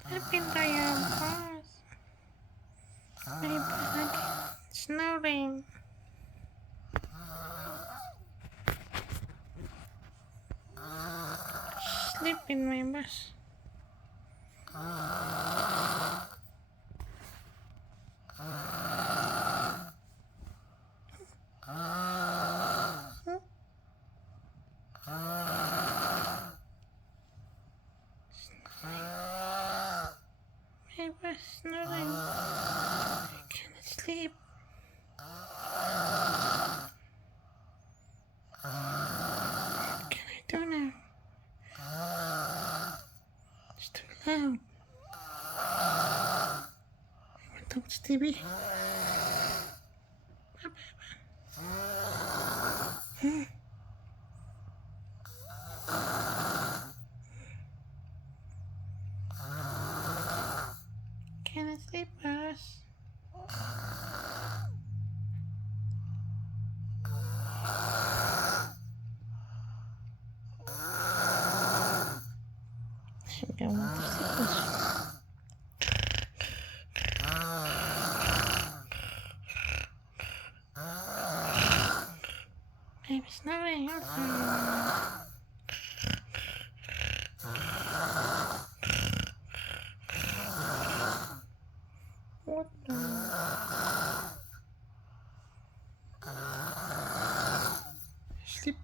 Sleeping tayo, boss. My bag snoring. Sleeping, my boss. My boss snoring. I can't sleep. What can I do now? It's too loud. I want to watch TV. Can I sleep, boss? I'm going to sleep, boss. Baby snoring. What the? Sleep.